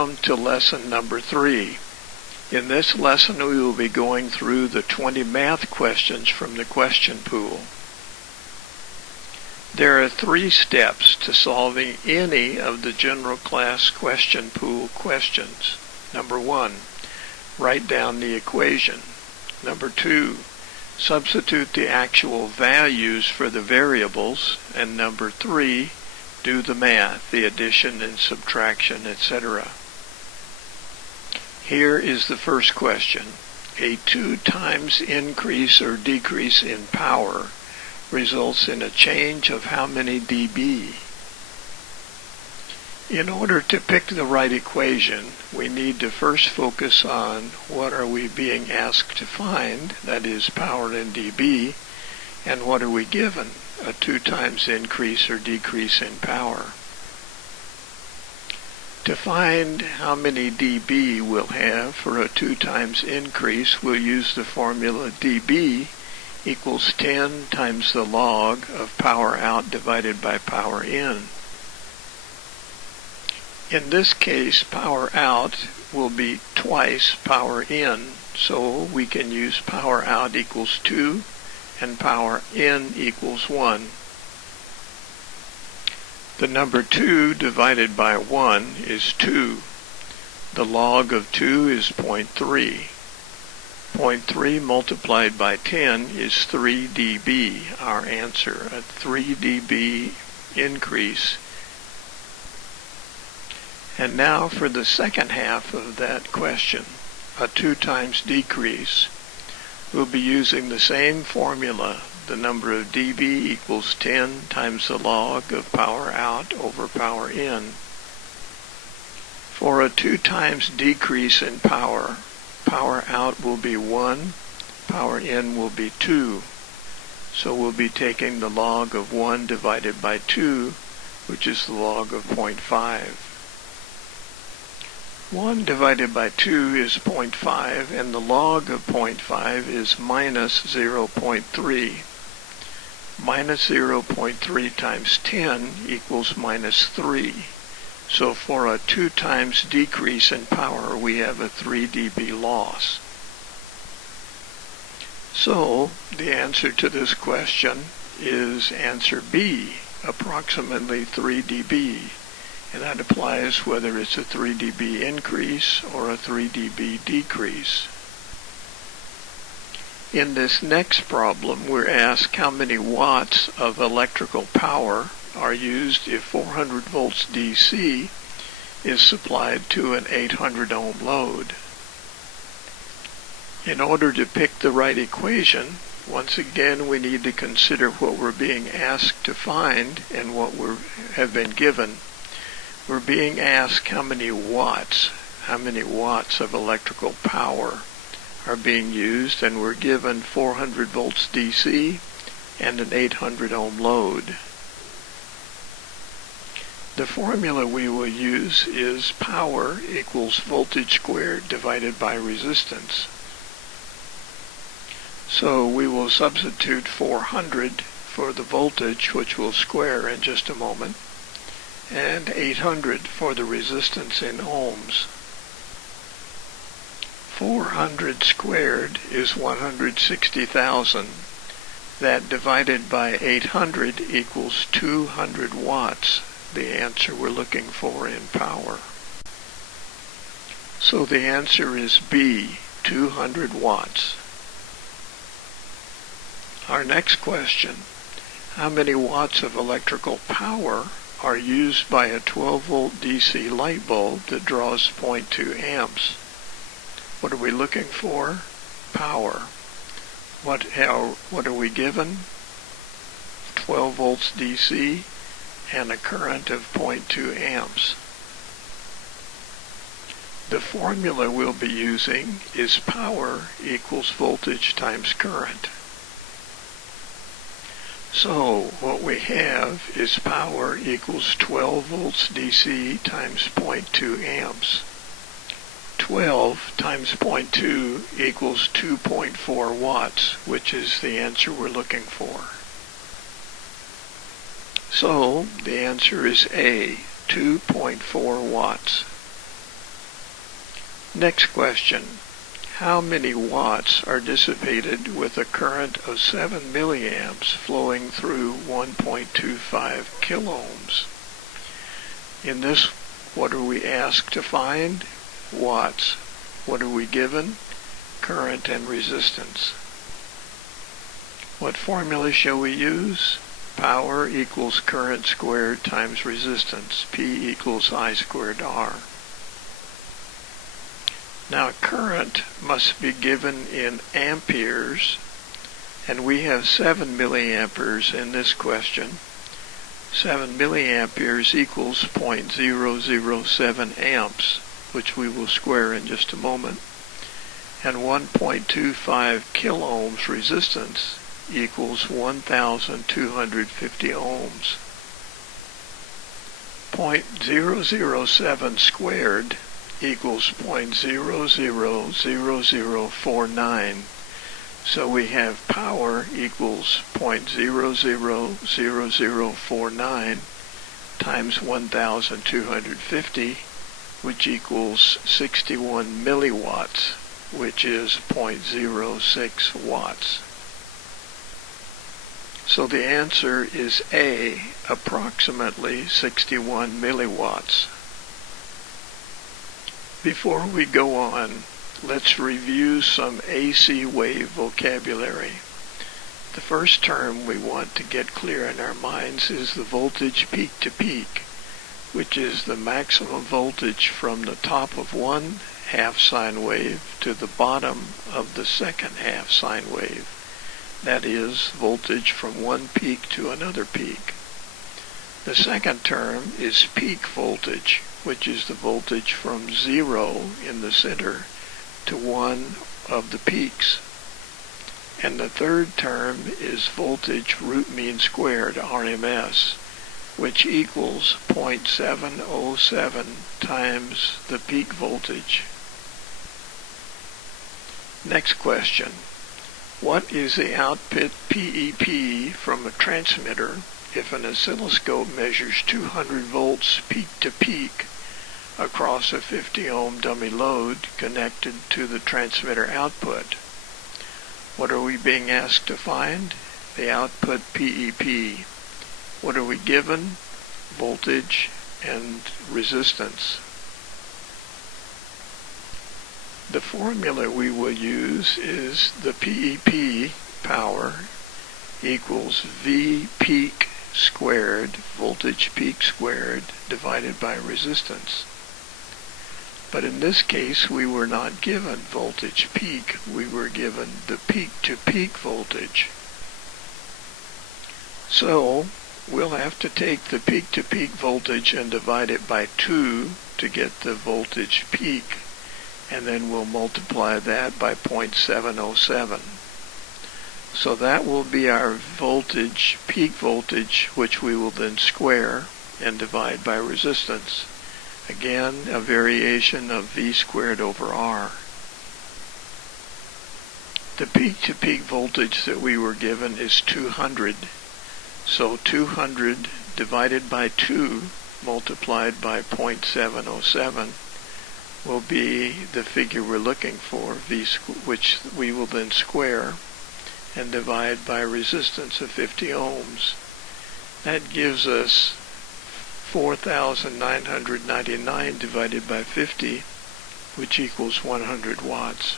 Welcome to lesson number 3. In this lesson we will be going through the 20 math questions from the question pool. There are 3 steps to solving any of the general class question pool questions. Number 1, write down the equation. Number 2, substitute the actual values for the variables. And number 3, do the math, the addition and subtraction, etc. Here is the first question. A 2 times increase or decrease in power results in a change of how many dB? In order to pick the right equation, we need to first focus on what are we being asked to find, that is power in dB, and what are we given, a 2 times increase or decrease in power. To find how many dB we'll have for a 2 times increase, we'll use the formula dB equals 10 times the log of power out divided by power in. In this case, power out will be twice power in, so we can use power out equals 2 and power in equals 1. The number 2 divided by 1 is 2. The log of 2 is 0.3. 0.3 multiplied by 10 is 3 dB, our answer, a 3 dB increase. And now for the second half of that question, a 2 times decrease. We'll be using the same formula. The number of dB equals 10 times the log of power out over power in. For a 2 times decrease in power, power out will be 1, power in will be 2. So we'll be taking the log of 1 divided by 2, which is the log of 0.5. 1 divided by 2 is 0.5, and the log of 0.5 is minus 0.3. Minus 0.3 times 10 equals minus 3. So for a 2 times decrease in power, we have a 3 dB loss. So the answer to this question is answer B, approximately 3 dB. And that applies whether it's a 3 dB increase or a 3 dB decrease. In this next problem, we're asked how many watts of electrical power are used if 400 volts DC is supplied to an 800 ohm load. In order to pick the right equation, once again we need to consider what we're being asked to find and what we have been given. We're being asked how many watts of electrical power are being used, and we're given 400 volts DC and an 800 ohm load. The formula we will use is power equals voltage squared divided by resistance. So we will substitute 400 for the voltage, which we'll square in just a moment, and 800 for the resistance in ohms. 400 squared is 160,000. That divided by 800 equals 200 watts, the answer we're looking for in power. So the answer is B, 200 watts. Our next question, how many watts of electrical power are used by a 12 volt DC light bulb that draws 0.2 amps? What are we looking for? Power. What are we given? 12 volts DC and a current of 0.2 amps. The formula we'll be using is power equals voltage times current. So what we have is power equals 12 volts DC times 0.2 amps. 12 times 0.2 equals 2.4 watts, which is the answer we're looking for. So the answer is A, 2.4 watts. Next question. How many watts are dissipated with a current of 7 milliamps flowing through 1.25 kilohms? In this, what are we asked to find? Watts. What are we given? Current and resistance. What formula shall we use? Power equals current squared times resistance. P equals I squared R. Now current must be given in amperes, and we have 7 milliamperes in this question. 7 milliamperes equals 0.007 amps, which we will square in just a moment. And 1.25 kiloohms resistance equals 1,250 ohms. 0.007 squared equals 0.000049. So we have power equals 0.000049 times 1,250, which equals 61 milliwatts, which is 0.06 watts. So the answer is A, approximately 61 milliwatts. Before we go on, let's review some AC wave vocabulary. The first term we want to get clear in our minds is the voltage peak to peak, which is the maximum voltage from the top of one half sine wave to the bottom of the second half sine wave. That is, voltage from one peak to another peak. The second term is peak voltage, which is the voltage from 0 in the center to one of the peaks. And the third term is voltage root mean squared, RMS, which equals 0.707 times the peak voltage. Next question. What is the output PEP from a transmitter if an oscilloscope measures 200 volts peak to peak across a 50 ohm dummy load connected to the transmitter output? What are we being asked to find? The output PEP. What are we given? Voltage and resistance. The formula we will use is the PEP, power, equals V peak squared, voltage peak squared, divided by resistance. But in this case, we were not given voltage peak. We were given the peak-to-peak voltage. So we'll have to take the peak-to-peak voltage and divide it by 2 to get the voltage peak, and then we'll multiply that by 0.707. So that will be our voltage, peak voltage, which we will then square and divide by resistance. Again, a variation of V squared over R. The peak-to-peak voltage that we were given is 200. So 200 divided by 2 multiplied by 0.707 will be the figure we're looking for, which we will then square and divide by resistance of 50 ohms. That gives us 4,999 divided by 50, which equals 100 watts.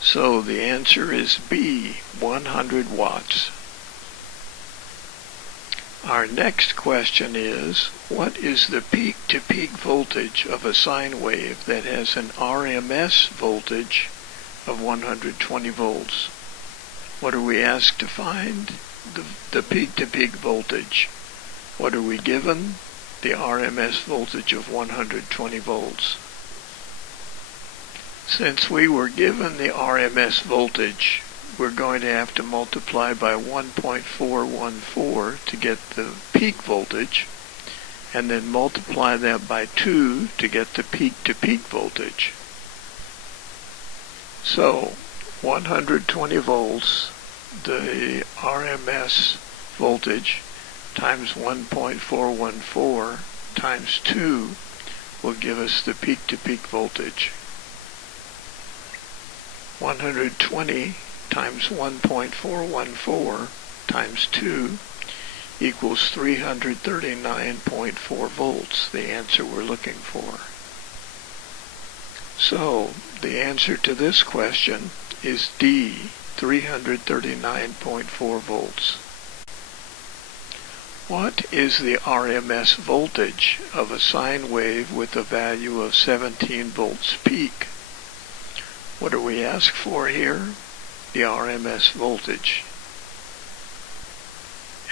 So the answer is B, 100 watts. Our next question is, what is the peak-to-peak voltage of a sine wave that has an RMS voltage of 120 volts? What are we asked to find? The peak-to-peak voltage. What are we given? The RMS voltage of 120 volts. Since we were given the RMS voltage, we're going to have to multiply by 1.414 to get the peak voltage, and then multiply that by 2 to get the peak-to-peak voltage. So 120 volts, the RMS voltage, times 1.414 times 2 will give us the peak-to-peak voltage. 120 times 1.414 times 2 equals 339.4 volts, the answer we're looking for. So, the answer to this question is D, 339.4 volts. What is the RMS voltage of a sine wave with a value of 17 volts peak? What do we ask for here? The RMS voltage.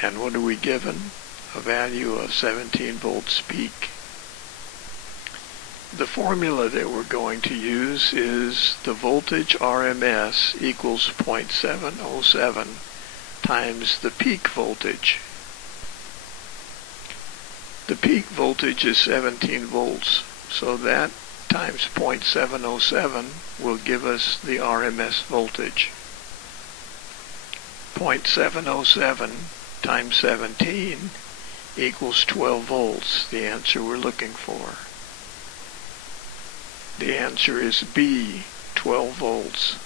And what are we given? A value of 17 volts peak. The formula that we're going to use is the voltage RMS equals 0.707 times the peak voltage. The peak voltage is 17 volts, so that times 0.707 will give us the RMS voltage. 0.707 times 17 equals 12 volts, the answer we're looking for. The answer is B, 12 volts.